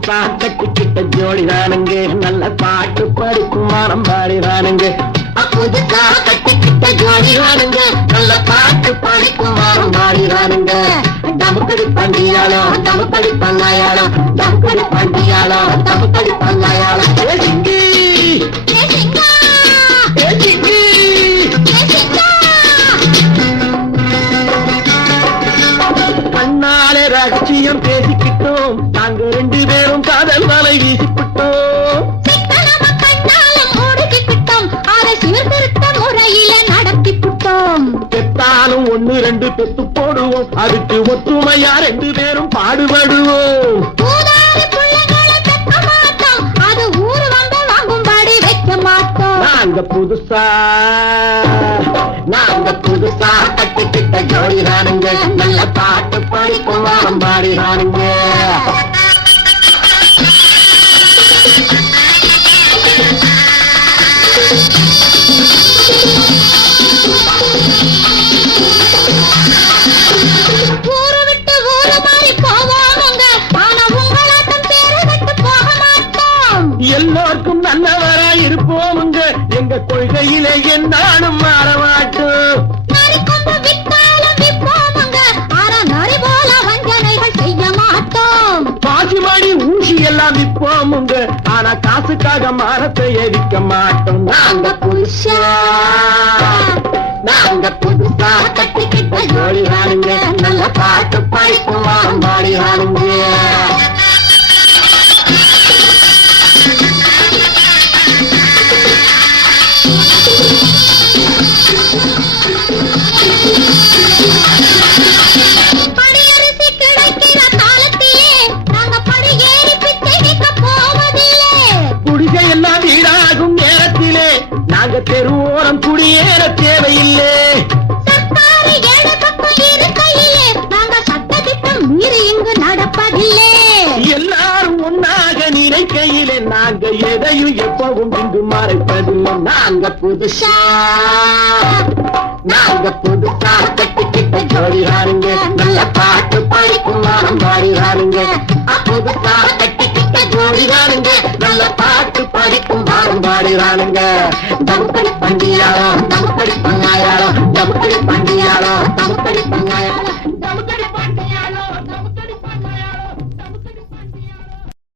புதுசா கட்டிக்கிட்ட ஜோடிதானுங்க, நல்ல பாட்டு படிக்கும் மரம் பாடிதானுங்க. புதுசா கட்டிக்கிட்ட ஜோடிதானுங்க, நல்ல பாட்டு படிக்கும் மரம் பாடிதானுங்க. டமுக்கடி பண்டியாளோ டமுக்கடி பண்ணாயாளோ, டமுக்கடி பண்டியாளோ டமுக்கடி பண்ணாயாளோ. கண்ணாலே ரகசியம் பேசிக்கிட்டோம், நாங்க 2 பேரும் காதல் வலை வீசிக்கிட்டோம். பெத்தாலும் 1 2 பெத்து போடுவோம், அதுக்கு ஒத்துமையா 2 பேரும் பாடுபடுவோம். நாங்க புதுசா கட்டிக்கிட்ட ஜோடிதானுங்க, நல்ல பாட்டு படிக்கும் மரம் பாடிதானுங்க. எல்லோருக்கும் நல்லவரா இருப்போமுங்க, எங்க கொள்கையிலே என்னாலும் மாறமாட்டோம். பாசிமணி ஊசி எல்லாம் விற்போமுங்க, ஆனா காசுக்காக மரத்தை எரிக்க மாட்டோம். நாங்க புதுசா கட்டிக்கிட்ட ஜோடிதானுங்க, நல்ல பாட்டு படிக்கும் மரம் பாடிதானுங்க. குடிசையெல்லாம் வீடாகும் நேரத்திலே நாங்க தெருவோரம் குடியேற தேவையில்லை. எல்லாரும் ஒன்னாக நினைக்கையிலே நாங்க எதையும் எப்பவும் இங்கு மறைப்பதில்லை. நாங்க புதுசா கட்டிக்கிட்ட ஜோடிதானுங்க, நல்ல பாட்டு படிக்கும் மரம் பாடிதானுங்க. புதுசா கட்டிக்கிட்ட ஜோடிதானுங்க, நல்ல பாட்டு படிக்கும் மரம் பாடிதானுங்க. டமுக்கடி பண்டியாளோ டமுக்கடி பண்ணாயாளோ, டமுக்கடி